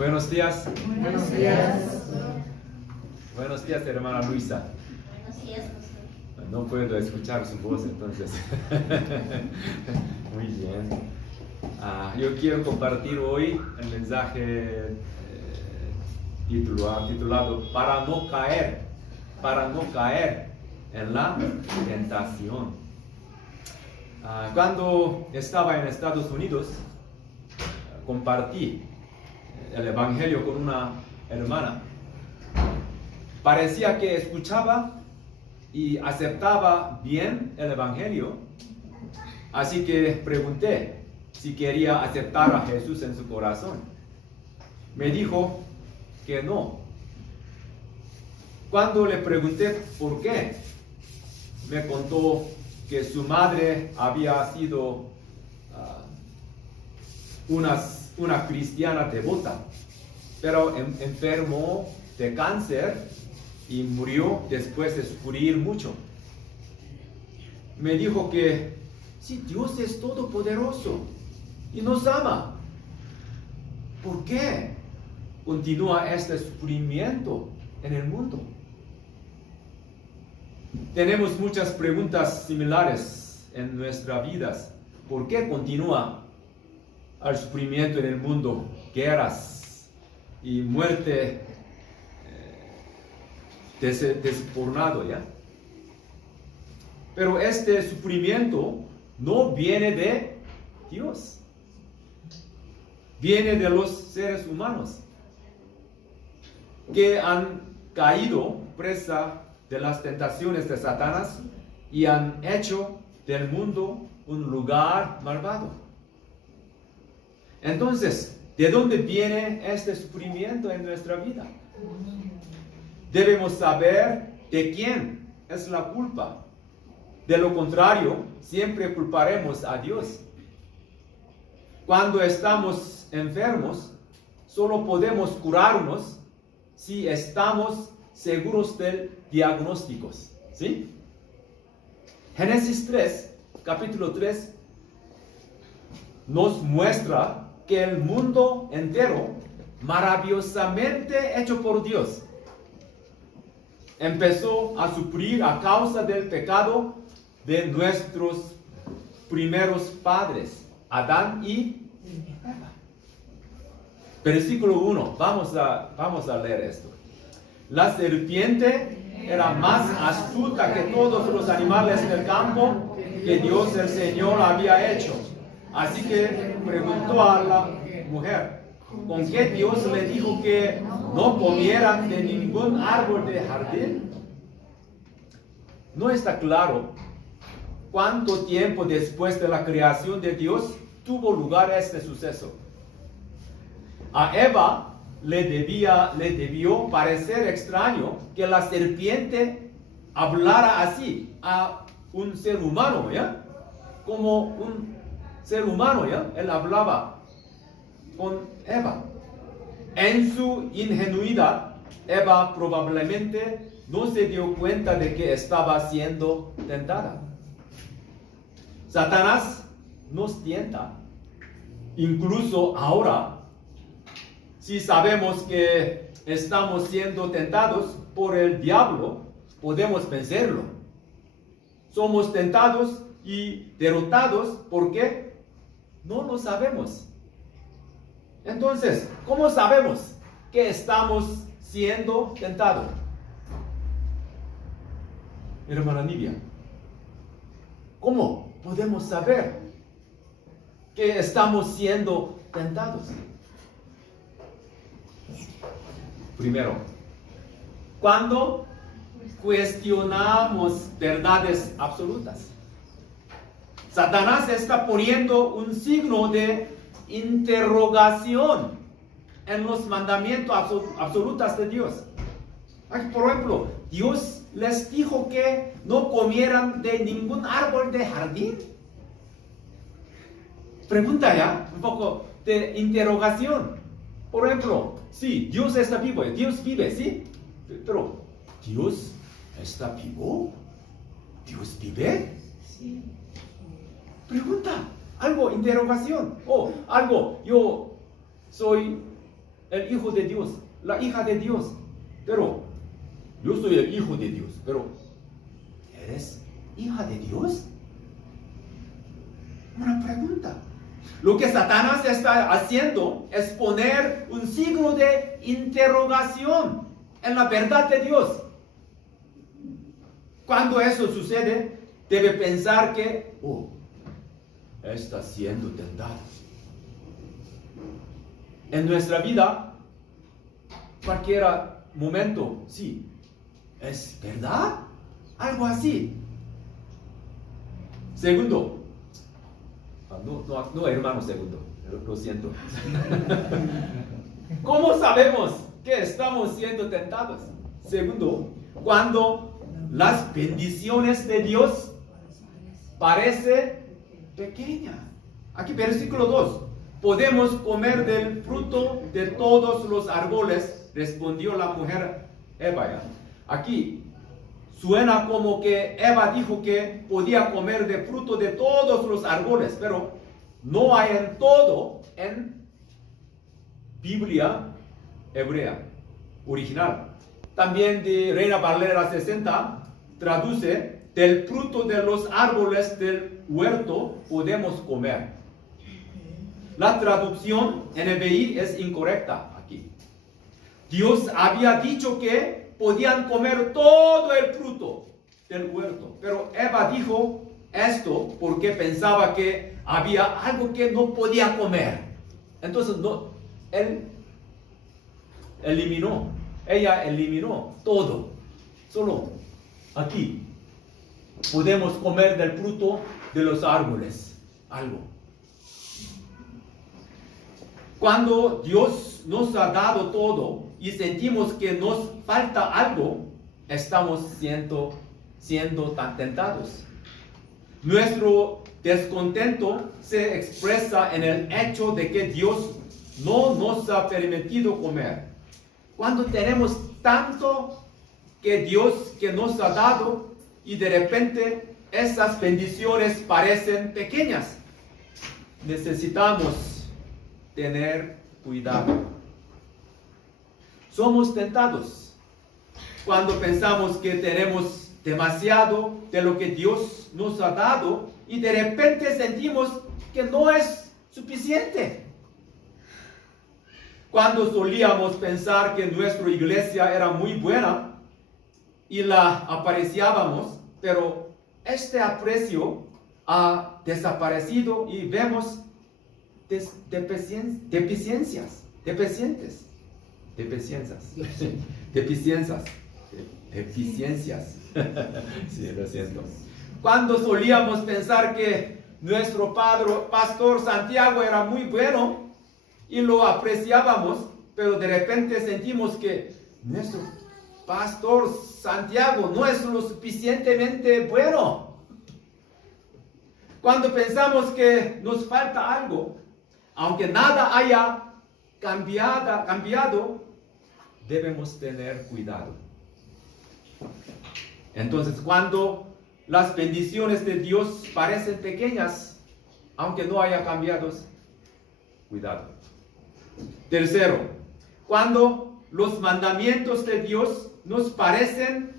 Buenos días. Buenos días. Buenos días, hermana Luisa. Buenos días, pastor. No puedo escuchar su voz, entonces. Muy bien. Yo quiero compartir hoy el mensaje titulado para no caer en la tentación. Cuando estaba en Estados Unidos, compartí el Evangelio con una hermana. Parecía que escuchaba y aceptaba bien el Evangelio, así que pregunté si quería aceptar a Jesús en su corazón. Me dijo que no. Cuando le pregunté por qué, me contó que su madre había sido una cristiana devota, pero enfermó de cáncer y murió después de sufrir mucho. Me dijo que si Dios es todopoderoso y nos ama, ¿por qué continúa este sufrimiento en el mundo? Tenemos muchas preguntas similares en nuestras vidas. ¿Por qué continúa el sufrimiento en el mundo? Guerras y muerte despornado, ¿ya? Pero este sufrimiento no viene de Dios. Viene de los seres humanos que han caído presa de las tentaciones de Satanás y han hecho del mundo un lugar malvado. Entonces, ¿de dónde viene este sufrimiento en nuestra vida? Debemos saber de quién es la culpa. De lo contrario, siempre culparemos a Dios. Cuando estamos enfermos, solo podemos curarnos si estamos seguros del diagnóstico. ¿Sí? Génesis 3, capítulo 3, nos muestra que el mundo entero, maravillosamente hecho por Dios, empezó a sufrir a causa del pecado de nuestros primeros padres, Adán y Eva. Versículo 1, vamos a leer esto. La serpiente era más astuta que todos los animales del campo que Dios el Señor había hecho. Así que preguntó a la mujer, ¿con qué Dios le dijo que no comieran de ningún árbol del jardín? No está claro cuánto tiempo después de la creación de Dios tuvo lugar este suceso. A Eva le debió parecer extraño que la serpiente hablara así a un ser humano, ¿ya? Como un ser humano, ¿ya? Él hablaba con Eva. En su ingenuidad, Eva probablemente no se dio cuenta de que estaba siendo tentada. Satanás nos tienta. Incluso ahora, si sabemos que estamos siendo tentados por el diablo, podemos vencerlo. Somos tentados y derrotados porque no lo sabemos. Entonces, ¿cómo sabemos que estamos siendo tentados? Hermana Nidia, ¿cómo podemos saber que estamos siendo tentados? Primero, cuando cuestionamos verdades absolutas. Satanás está poniendo un signo de interrogación en los mandamientos absolutos de Dios. Por ejemplo, Dios les dijo que no comieran de ningún árbol de jardín. Pregunta ya, un poco de interrogación. Por ejemplo, sí, Dios está vivo, Dios vive, ¿sí? Pero, ¿Dios está vivo? ¿Dios vive? Sí. Pregunta, algo, interrogación. O algo, yo soy el hijo de Dios, la hija de Dios. Pero yo soy el hijo de Dios, pero ¿eres hija de Dios? Una pregunta. Lo que Satanás está haciendo es poner un signo de interrogación en la verdad de Dios. Cuando eso sucede, debe pensar que, está siendo tentado. En nuestra vida, cualquier momento, sí, ¿es verdad? Algo así. Segundo, no, hermano segundo, lo siento. ¿Cómo sabemos que estamos siendo tentados? Segundo, cuando las bendiciones de Dios parecen pequeñas. Aquí versículo 2. ¿Podemos comer del fruto de todos los árboles? Respondió la mujer Eva. Aquí suena como que Eva dijo que podía comer del fruto de todos los árboles, pero no hay en todo en Biblia hebrea original. También de Reina Valera 60 traduce: del fruto de los árboles del huerto podemos comer. La traducción NBI es incorrecta aquí. Dios había dicho que podían comer todo el fruto del huerto, pero Eva dijo esto porque pensaba que había algo que no podía comer. Entonces ella eliminó todo. Solo aquí podemos comer del fruto de los árboles, algo. Cuando Dios nos ha dado todo y sentimos que nos falta algo, estamos siendo tan tentados. Nuestro descontento se expresa en el hecho de que Dios no nos ha permitido comer. Cuando tenemos tanto que Dios que nos ha dado y de repente esas bendiciones parecen pequeñas, necesitamos tener cuidado. Somos tentados cuando pensamos que tenemos demasiado de lo que Dios nos ha dado y de repente sentimos que no es suficiente. Cuando solíamos pensar que nuestra iglesia era muy buena y la apreciábamos, pero este aprecio ha desaparecido y vemos deficiencias. Sí, lo siento. Cuando solíamos pensar que nuestro pastor Santiago era muy bueno y lo apreciábamos, pero de repente sentimos que nuestro pastor Santiago no es lo suficientemente bueno. Cuando pensamos que nos falta algo, aunque nada haya cambiado, debemos tener cuidado. Entonces, cuando las bendiciones de Dios parecen pequeñas, aunque no haya cambiado, cuidado. Tercero, cuando los mandamientos de Dios nos parecen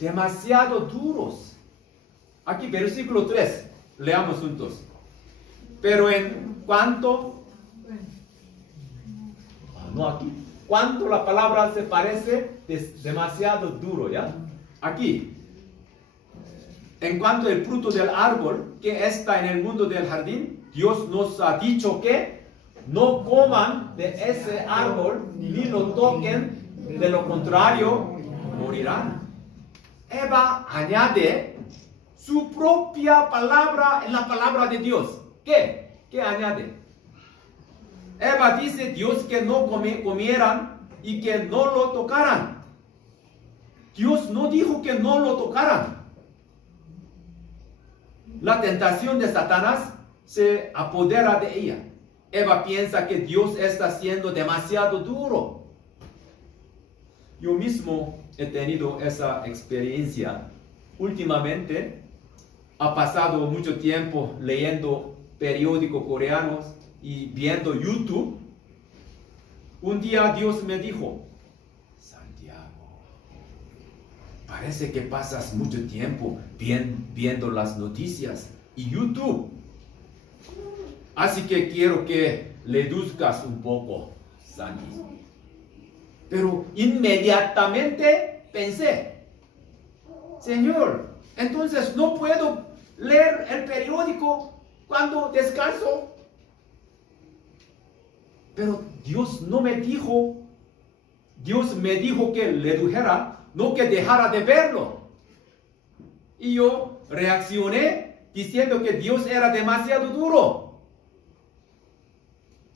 demasiado duros. Aquí, versículo 3, leamos juntos. Pero en cuanto, cuando la palabra se parece demasiado duro, ¿ya? Aquí, en cuanto al fruto del árbol que está en el mundo del jardín, Dios nos ha dicho que no coman de ese árbol ni lo toquen, de lo contrario morirán. Eva añade su propia palabra en la palabra de Dios. ¿Qué? ¿Qué añade? Eva dice Dios que no comieran y que no lo tocaran. Dios no dijo que no lo tocaran. La tentación de Satanás se apodera de ella. Eva piensa que Dios está siendo demasiado duro. Yo mismo he tenido esa experiencia. Últimamente, ha pasado mucho tiempo leyendo periódicos coreanos y viendo YouTube. Un día Dios me dijo, Santiago, parece que pasas mucho tiempo viendo las noticias y YouTube. Así que quiero que reduzcas un poco, Santi. Pero inmediatamente pensé, Señor, entonces no puedo leer el periódico cuando descanso. Pero Dios no me dijo, Dios me dijo que redujera, no que dejara de verlo. Y yo reaccioné diciendo que Dios era demasiado duro.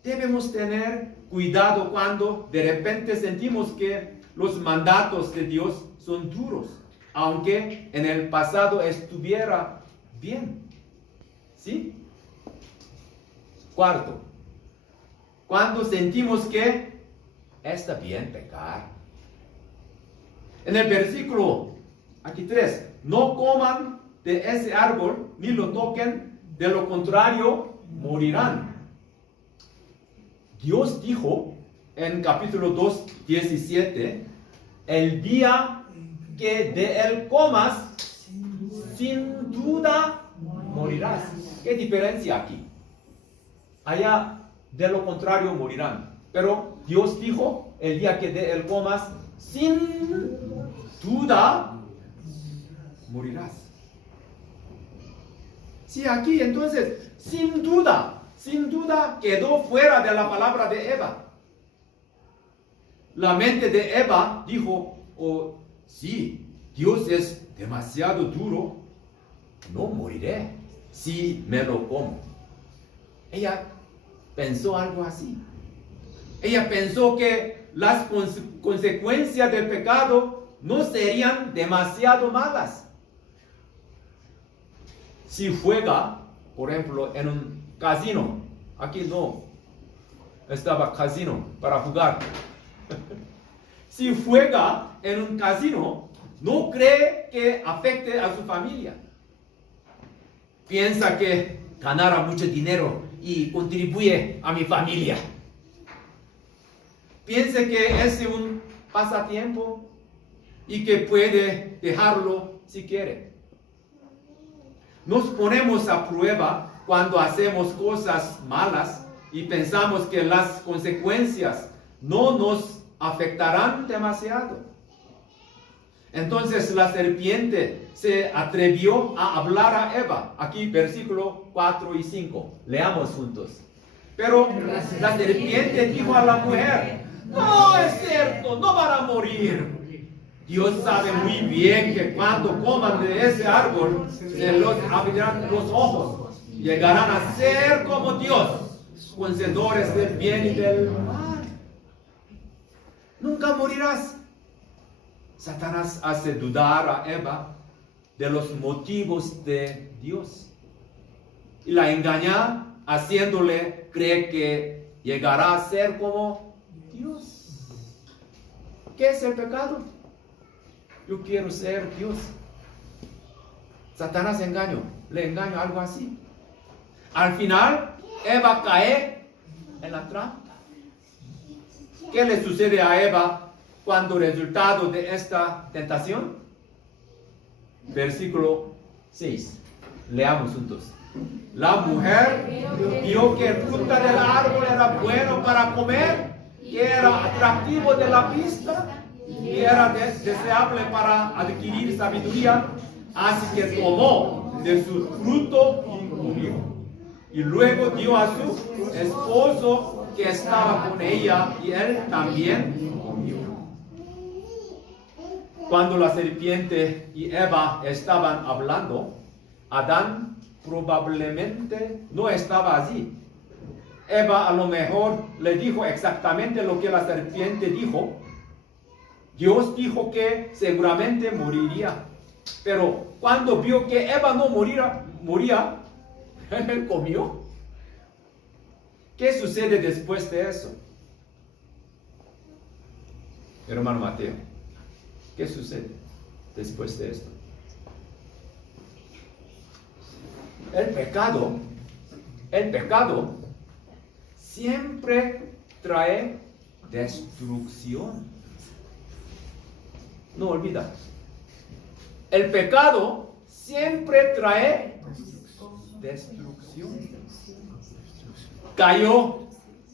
Debemos tener cuidado cuando de repente sentimos que los mandatos de Dios son duros, aunque en el pasado estuviera bien. ¿Sí? Cuarto, cuando sentimos que está bien pecar. En el versículo, aquí 3, no coman de ese árbol, ni lo toquen, de lo contrario, morirán. Dios dijo en capítulo 2, 17, el día que de él comas, sin duda morirás. ¿Qué diferencia aquí? Allá de lo contrario morirán. Pero Dios dijo, el día que de él comas, sin duda morirás. Sí, aquí entonces, sin duda quedó fuera de la palabra de Eva. La mente de Eva dijo, oh, sí, Dios es demasiado duro, no moriré si me lo como. Ella pensó algo así. Ella pensó que las consecuencias del pecado no serían demasiado malas. Si juega, por ejemplo, en un casino, aquí no estaba casino para jugar. Si juega en un casino, no cree que afecte a su familia. Piensa que ganará mucho dinero y contribuye a mi familia. Piensa que es un pasatiempo y que puede dejarlo si quiere. Nos ponemos a prueba cuando hacemos cosas malas y pensamos que las consecuencias no nos afectarán demasiado. Entonces la serpiente se atrevió a hablar a Eva. Aquí versículo 4 y 5. Leamos juntos. Pero la serpiente dijo a la mujer, no es cierto, no van a morir. Dios sabe muy bien que cuando coman de ese árbol, se los abrirán los ojos. Llegarán a ser como Dios, conocedores del bien y del mal. Nunca morirás. Satanás hace dudar a Eva de los motivos de Dios. Y la engaña haciéndole creer que llegará a ser como Dios. ¿Qué es el pecado? Yo quiero ser Dios. Satanás le engaña algo así. Al final, Eva cae en la trampa. ¿Qué le sucede a Eva cuando resultado de esta tentación? Versículo 6. Leamos juntos. La mujer vio que el fruto del árbol era bueno para comer, que era atractivo de la vista y era deseable para adquirir sabiduría, así que tomó de su fruto y comió. Y luego dio a su esposo que estaba con ella y él también comió. Cuando la serpiente y Eva estaban hablando, Adán probablemente no estaba allí. Eva a lo mejor le dijo exactamente lo que la serpiente dijo. Dios dijo que seguramente moriría. Pero cuando vio que Eva no moría, él comió. ¿Qué sucede después de eso? Hermano Mateo, ¿qué sucede después de esto? El pecado siempre trae destrucción. No olvida. El pecado siempre trae destrucción. Cayó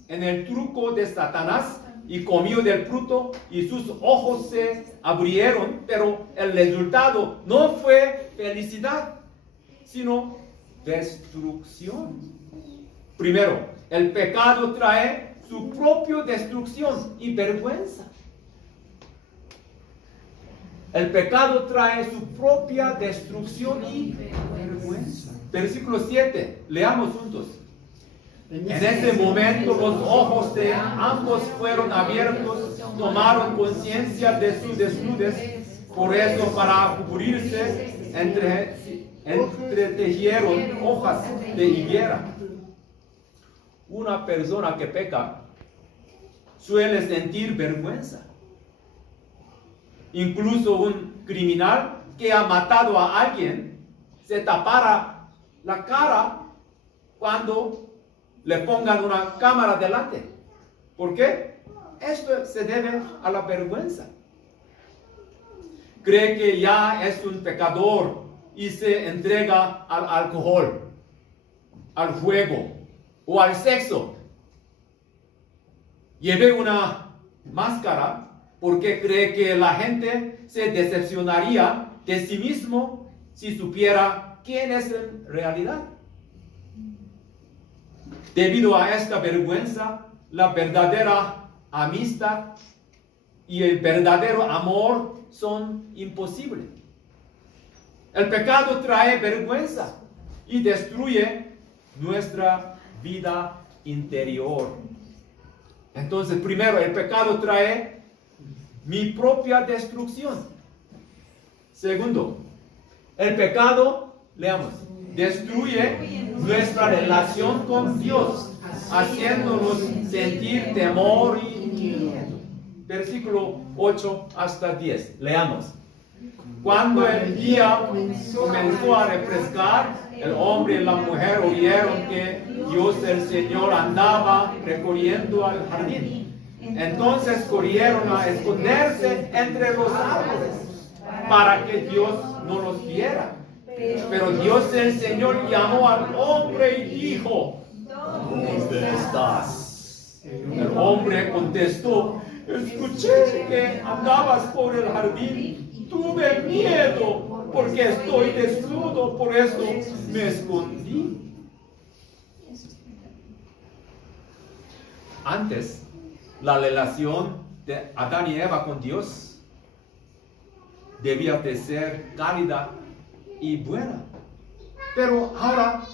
en el truco de Satanás y comió del fruto y sus ojos se abrieron, pero el resultado no fue felicidad, sino destrucción. Primero, el pecado trae su propia destrucción y vergüenza. El pecado trae su propia destrucción y vergüenza. Versículo 7, leamos juntos. En ese momento los ojos de ambos fueron abiertos, tomaron conciencia de su desnudez, por eso para cubrirse entretejieron hojas de higuera. Una persona que peca suele sentir vergüenza. Incluso un criminal que ha matado a alguien se tapará la cara cuando le pongan una cámara delante. ¿Por qué? Esto se debe a la vergüenza. Cree que ya es un pecador y se entrega al alcohol, al juego o al sexo. Lleve una máscara porque cree que la gente se decepcionaría de sí mismo si supiera quién es en realidad. Debido a esta vergüenza, la verdadera amistad y el verdadero amor son imposibles. El pecado trae vergüenza y destruye nuestra vida interior. Entonces, primero, el pecado trae mi propia destrucción. Segundo, el pecado, leamos, destruye nuestra relación con Dios, haciéndonos sentir temor y miedo. Versículo 8 hasta 10. Leamos. Cuando el día comenzó a refrescar, el hombre y la mujer oyeron que Dios el Señor andaba recorriendo al jardín. Entonces corrieron a esconderse entre los árboles para que Dios no los viera. Pero Dios el Señor llamó al hombre y dijo, ¿dónde estás? El hombre contestó, escuché que andabas por el jardín, tuve miedo porque estoy desnudo, por eso me escondí. Antes, la relación de Adán y Eva con Dios debía de ser cálida y buena. Pero ahora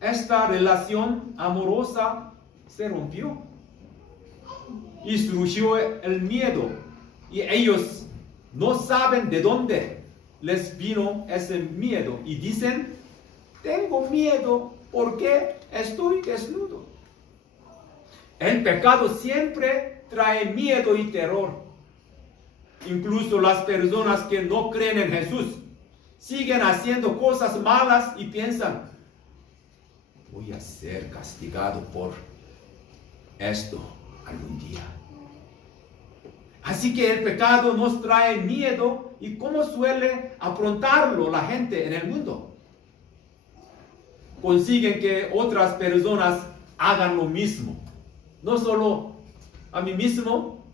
esta relación amorosa se rompió y surgió el miedo y ellos no saben de dónde les vino ese miedo y dicen, tengo miedo porque estoy desnudo. El pecado siempre trae miedo y terror. Incluso las personas que no creen en Jesús siguen haciendo cosas malas y piensan, voy a ser castigado por esto algún día. Así que el pecado nos trae miedo. ¿Y cómo suele afrontarlo la gente en el mundo? Consiguen que otras personas hagan lo mismo. No solo a mí mismo,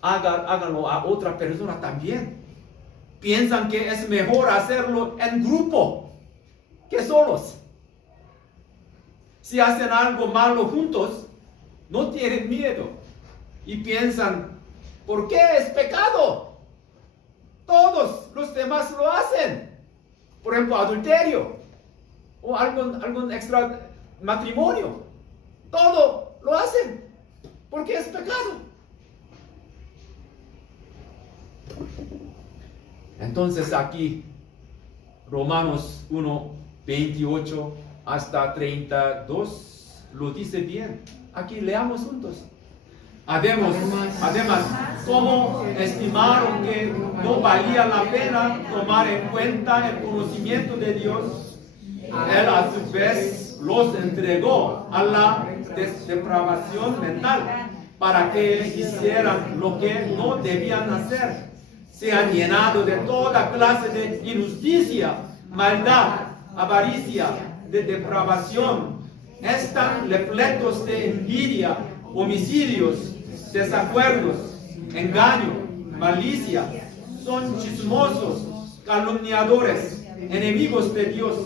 háganlo a otra persona también. Piensan que es mejor hacerlo en grupo que solos. Si hacen algo malo juntos, no tienen miedo y piensan, ¿por qué es pecado? Todos los demás lo hacen. Por ejemplo, adulterio o algún extra matrimonio. Todo lo hacen porque es pecado. Entonces aquí, Romanos 1, 28 hasta 32, lo dice bien. Aquí leamos juntos. Además, ¿cómo estimaron que no valía la pena tomar en cuenta el conocimiento de Dios? Él a su vez los entregó a la depravación mental para que hicieran lo que no debían hacer. Se han llenado de toda clase de injusticia, maldad, avaricia, de depravación. Están repletos de envidia, homicidios, desacuerdos, engaño, malicia. Son chismosos, calumniadores, enemigos de Dios,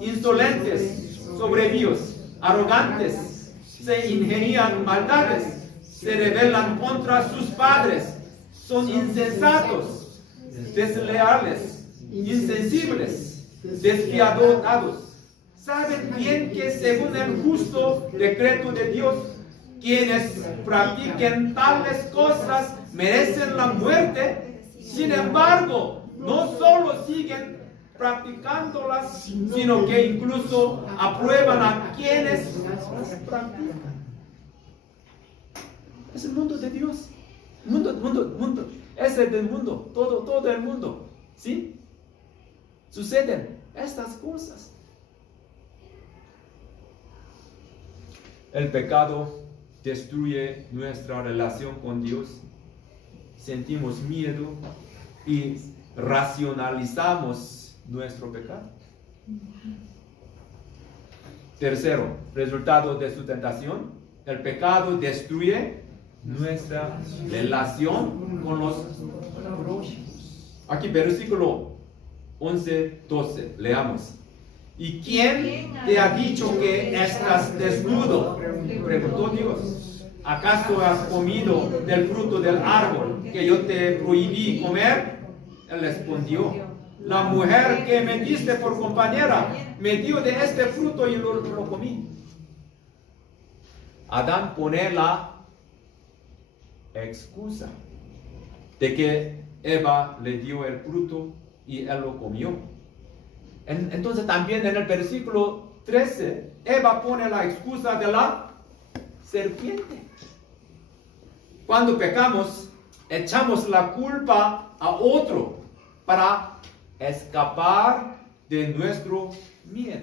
insolentes, soberbios, arrogantes, se ingenian maldades, se rebelan contra sus padres, son insensatos, desleales, insensibles, despiadados. Saben bien que según el justo decreto de Dios, quienes practiquen tales cosas merecen la muerte. Sin embargo, no solo siguen practicándolas, sino que incluso aprueban a quienes las practican. Es el mundo de Dios. Mundo. Es el del mundo. Todo el mundo. ¿Sí? Suceden estas cosas. El pecado destruye nuestra relación con Dios. Sentimos miedo y racionalizamos nuestro pecado. Tercero, resultado de su tentación, el pecado destruye nuestra relación con los prójimos. Aquí versículo 11-12, leamos. ¿Y quién te ha dicho que estás desnudo? Preguntó Dios. ¿Acaso has comido del fruto del árbol que yo te prohibí comer? Él respondió, la mujer que me diste por compañera me dio de este fruto y lo comí. Adán pone la excusa de que Eva le dio el fruto y él lo comió. Entonces también en el versículo 13, Eva pone la excusa de la serpiente. Cuando pecamos, echamos la culpa a otro para escapar de nuestro miedo.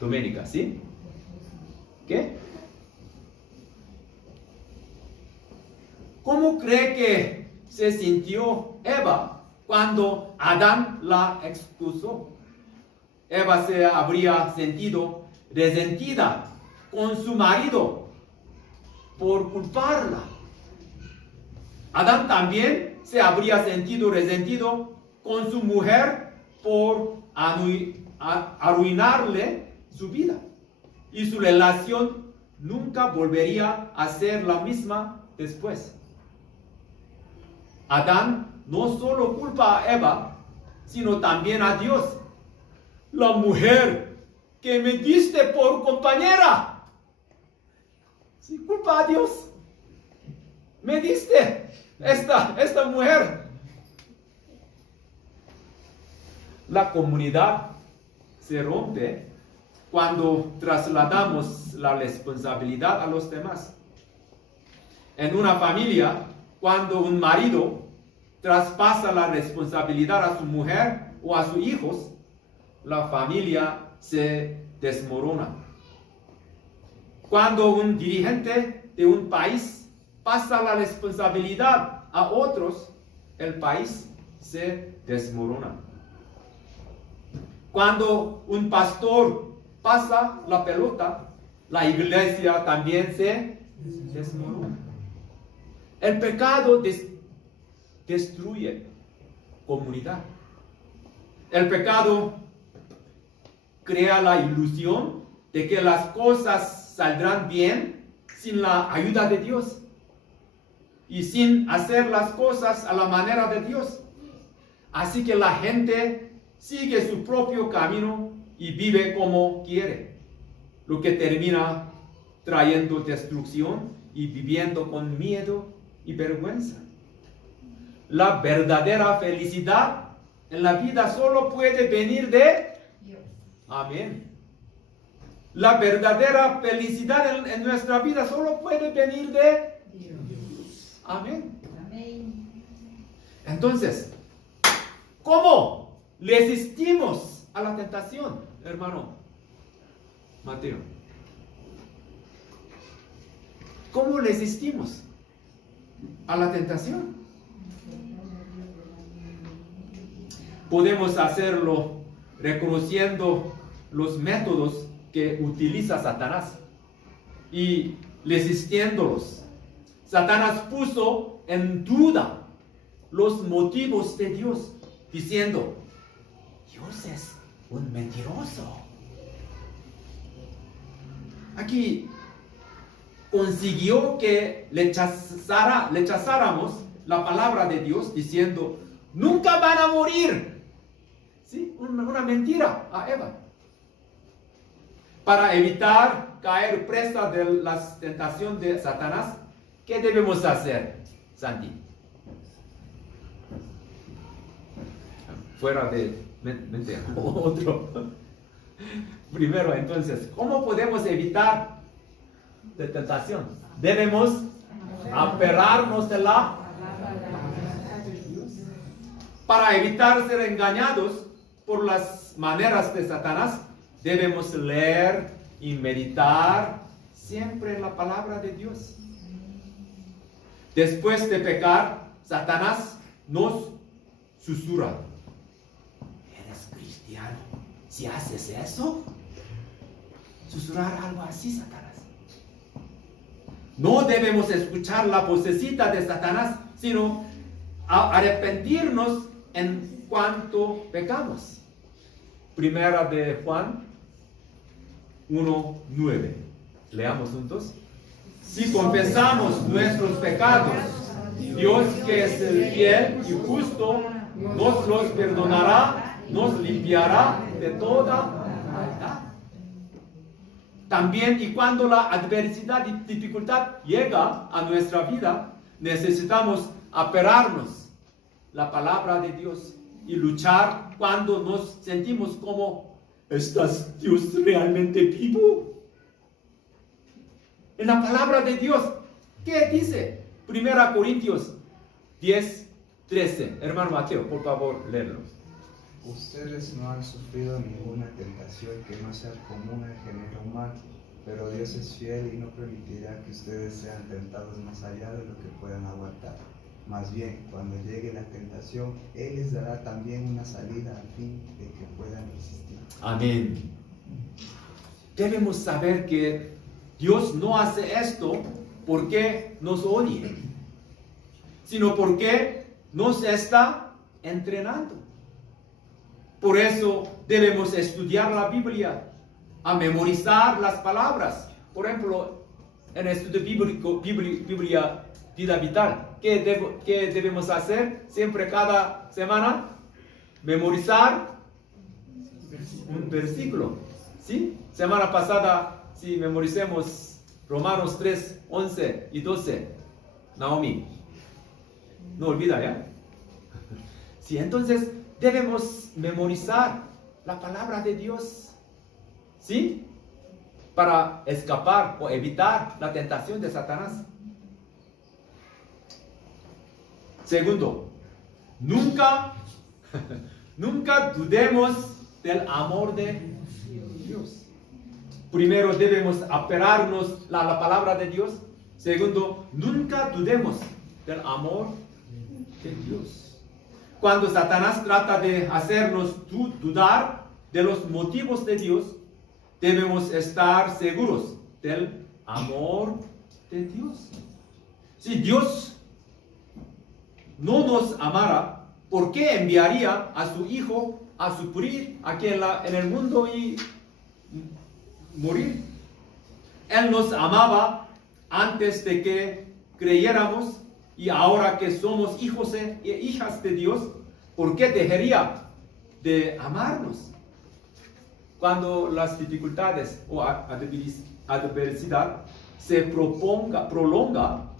Doménica, ¿sí? ¿Qué? ¿Cómo cree que se sintió Eva cuando Adán la excusó? Eva se habría sentido resentida con su marido por culparla. Adán también se habría sentido resentido con su mujer por arruinarle su vida. Y su relación nunca volvería a ser la misma después. Adán no solo culpa a Eva, sino también a Dios. La mujer que me diste por compañera. Sí, culpa a Dios. Me diste esta mujer. La comunidad se rompe cuando trasladamos la responsabilidad a los demás. En una familia, cuando un marido traspasa la responsabilidad a su mujer o a sus hijos, la familia se desmorona. Cuando un dirigente de un país pasa la responsabilidad a otros, el país se desmorona. Cuando un pastor pasa la pelota, la iglesia también se desmorona. El pecado destruye comunidad. El pecado crea la ilusión de que las cosas saldrán bien sin la ayuda de Dios y sin hacer las cosas a la manera de Dios. Así que la gente sigue su propio camino y vive como quiere, lo que termina trayendo destrucción y viviendo con miedo y vergüenza. La verdadera felicidad en la vida solo puede venir de Dios. Amén. La verdadera felicidad en nuestra vida solo puede venir de Dios. Amén. Amén. Entonces, ¿cómo resistimos a la tentación, hermano? Mateo. ¿Cómo resistimos a la tentación? Podemos hacerlo reconociendo los métodos que utiliza Satanás y resistiéndolos. Satanás puso en duda los motivos de Dios, diciendo: Dios es un mentiroso. Aquí consiguió que rechazáramos la palabra de Dios, diciendo: nunca van a morir. ¿Sí? Una mentira a Eva. Para evitar caer presa de la tentación de Satanás, ¿qué debemos hacer, Santi? Fuera de mente, otro. Primero, entonces, ¿cómo podemos evitar la tentación? Debemos aferrarnos de la. Para evitar ser engañados por las maneras de Satanás, debemos leer y meditar siempre la palabra de Dios. Después de pecar, Satanás nos susurra: ¿eres cristiano si haces eso? Susurrar algo así, Satanás. No debemos escuchar la vocecita de Satanás, sino arrepentirnos en cuanto pecamos. Primera de Juan 1:9. Leamos juntos. Si confesamos nuestros pecados, Dios, que es el fiel y justo, nos los perdonará, nos limpiará de toda maldad. También, y cuando la adversidad y dificultad llega a nuestra vida, necesitamos aferrarnos la palabra de Dios y luchar cuando nos sentimos como: ¿estás Dios realmente vivo? En la palabra de Dios, ¿qué dice? 1 Corintios 10:13. Hermano Mateo, por favor, léelo. Ustedes no han sufrido ninguna tentación que no sea común al género humano, pero Dios es fiel y no permitirá que ustedes sean tentados más allá de lo que puedan aguantar. Más bien, cuando llegue la tentación, Él les dará también una salida al fin de que puedan resistir. Amén. Debemos saber que Dios no hace esto porque nos odie, sino porque nos está entrenando. Por eso debemos estudiar la Biblia, a memorizar las palabras. Por ejemplo, en el estudio bíblico, Biblia Vida Vital, ¿qué debemos hacer? Siempre, cada semana, memorizar un versículo. ¿Sí? Semana pasada, si memoricemos Romanos 3, 11 y 12. Naomi, no olvida, ¿ya? Sí, entonces debemos memorizar la palabra de Dios. ¿Sí? Para escapar o evitar la tentación de Satanás. Segundo, nunca dudemos del amor de Dios. Primero, debemos aferrarnos a la palabra de Dios. Segundo, nunca dudemos del amor de Dios. Cuando Satanás trata de hacernos dudar de los motivos de Dios, debemos estar seguros del amor de Dios. Si Dios no nos amara, ¿por qué enviaría a su Hijo a sufrir aquí en el mundo y morir? Él nos amaba antes de que creyéramos, y ahora que somos hijos e hijas de Dios, ¿por qué dejaría de amarnos? Cuando las dificultades o adversidad se prolonga,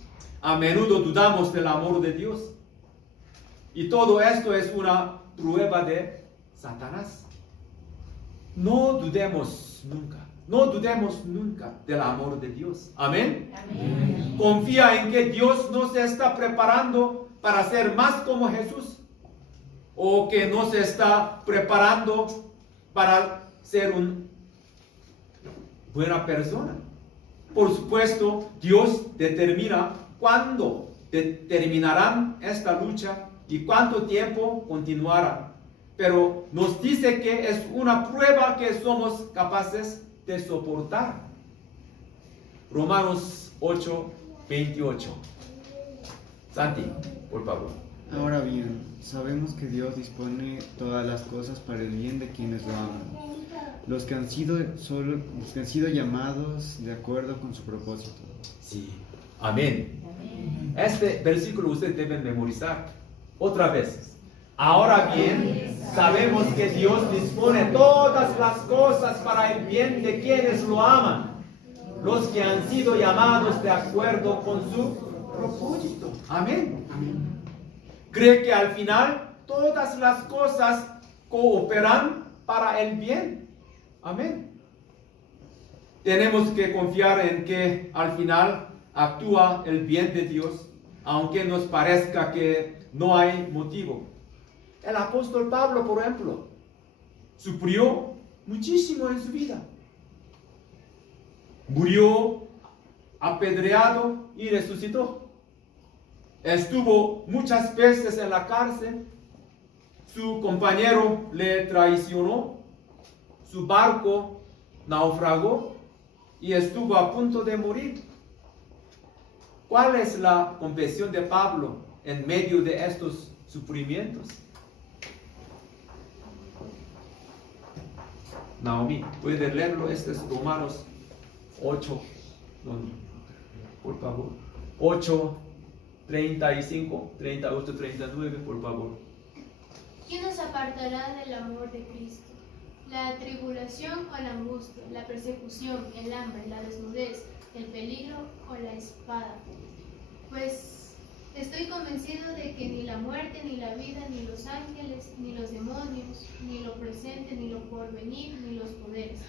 a menudo dudamos del amor de Dios. Y todo esto es una prueba de Satanás. No dudemos nunca del amor de Dios. Amén. Amén. Confía en que Dios nos está preparando para ser más como Jesús, o que nos está preparando para ser buena persona. Por supuesto, Dios determina cuándo terminarán esta lucha y cuánto tiempo continuará. Pero nos dice que es una prueba que somos capaces de soportar. Romanos 8:28. Santi, por favor. Ahora bien, sabemos que Dios dispone todas las cosas para el bien de quienes lo aman, los que han sido llamados de acuerdo con su propósito. Sí, amén. Este versículo ustedes deben memorizar otra vez. Ahora bien, sabemos que Dios dispone todas las cosas para el bien de quienes lo aman, los que han sido llamados de acuerdo con su propósito. Amén. Cree que al final todas las cosas cooperan para el bien. Amén. Tenemos que confiar en que al final actúa el bien de Dios, aunque nos parezca que no hay motivo. El apóstol Pablo, por ejemplo, sufrió muchísimo en su vida. Murió apedreado y resucitó. Estuvo muchas veces en la cárcel. Su compañero le traicionó. Su barco naufragó y estuvo a punto de morir. ¿Cuál es la confesión de Pablo en medio de estos sufrimientos? Naomi, ¿puede leerlo? Este es Romanos 8, por favor. 8, 35, 38, 39, por favor. ¿Quién nos apartará del amor de Cristo? La tribulación o la angustia, la persecución, el hambre, la desnudez, el peligro o la espada. Pues estoy convencido de que ni la muerte, ni la vida, ni los ángeles, ni los demonios, ni lo presente, ni lo porvenir, ni los poderes,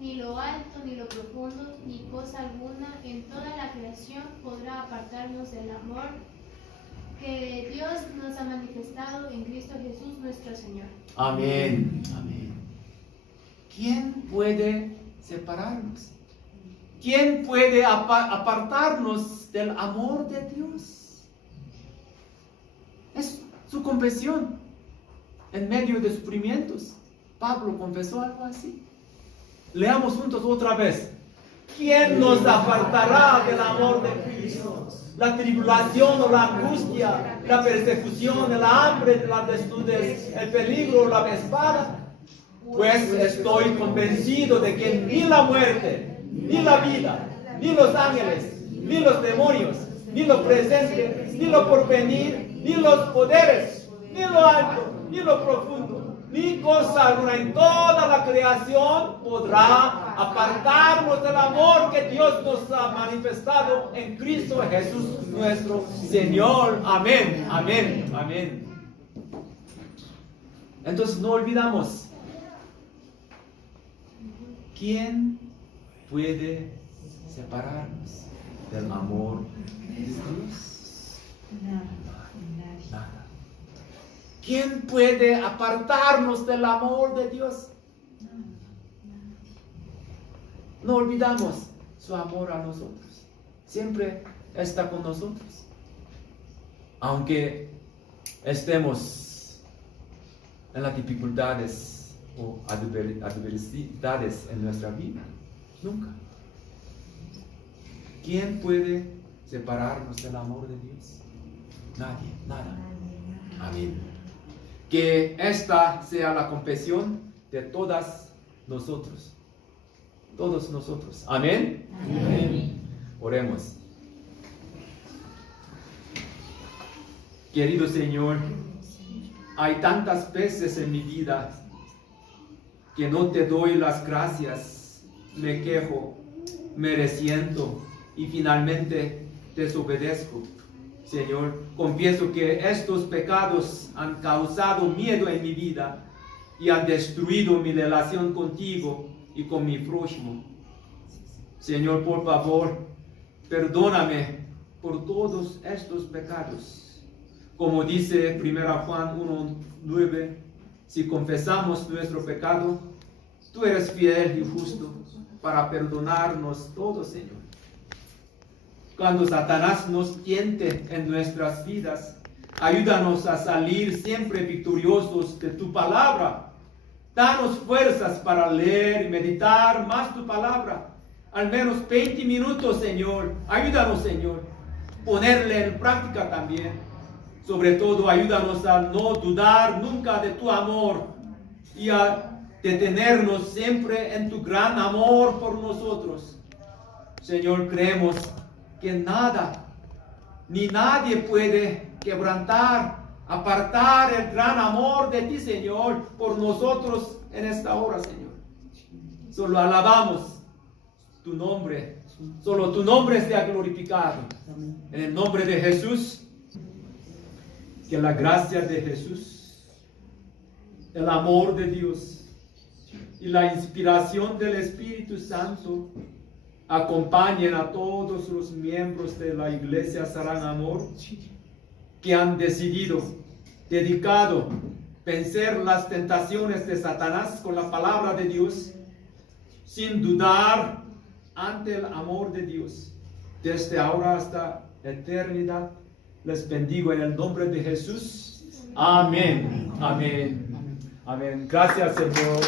ni lo alto, ni lo profundo, ni cosa alguna en toda la creación podrá apartarnos del amor que Dios nos ha manifestado en Cristo Jesús nuestro Señor. Amén. Amén. ¿Quién puede separarnos? ¿Quién puede apartarnos del amor de Dios? Es su confesión. En medio de sufrimientos, Pablo confesó algo así. Leamos juntos otra vez. ¿Quién nos apartará del amor de Cristo? La tribulación o la angustia, la persecución, el hambre, la desnudez, el peligro, la espada. Pues estoy convencido de que ni la muerte, ni la vida, ni los ángeles, ni los demonios, ni lo presente, ni lo porvenir, ni los poderes, ni lo alto, ni lo profundo, ni cosa alguna en toda la creación podrá apartarnos del amor que Dios nos ha manifestado en Cristo Jesús nuestro Señor. Amén, amén, amén. Entonces no olvidamos. ¿Quién puede separarnos del amor de Dios? Nada. ¿Quién puede apartarnos del amor de Dios? No olvidamos su amor a nosotros. Siempre está con nosotros. Aunque estemos en las dificultades o adversidades en nuestra vida. Nunca. ¿Quién puede separarnos del amor de Dios? Nadie, nada. Amén. Que esta sea la confesión de todas nosotros. Todos nosotros. Amén. Amén. Oremos. Querido Señor, hay tantas veces en mi vida que no te doy las gracias, me quejo, me resiento y finalmente desobedezco. Señor, confieso que estos pecados han causado miedo en mi vida y han destruido mi relación contigo y con mi prójimo. Señor, por favor, perdóname por todos estos pecados. Como dice 1 Juan 1:9, si confesamos nuestro pecado, tú eres fiel y justo para perdonarnos todos, Señor. Cuando Satanás nos tiente en nuestras vidas, ayúdanos a salir siempre victoriosos de tu palabra. Danos fuerzas para leer y meditar más tu palabra. Al menos 20 minutos, Señor. Ayúdanos, Señor. Ponerle en práctica también. Sobre todo, ayúdanos a no dudar nunca de tu amor y a detenernos siempre en tu gran amor por nosotros. Señor, creemos que nada ni nadie puede quebrantar, apartar el gran amor de ti, Señor, por nosotros en esta hora, Señor. Solo alabamos tu nombre. Solo tu nombre sea glorificado. En el nombre de Jesús, que la gracia de Jesús, el amor de Dios y la inspiración del Espíritu Santo acompañen a todos los miembros de la Iglesia Sarán Amor que han decidido, dedicado, vencer las tentaciones de Satanás con la palabra de Dios, sin dudar ante el amor de Dios. Desde ahora hasta la eternidad, les bendigo en el nombre de Jesús. Amén. Amén. Amén. Gracias, Señor.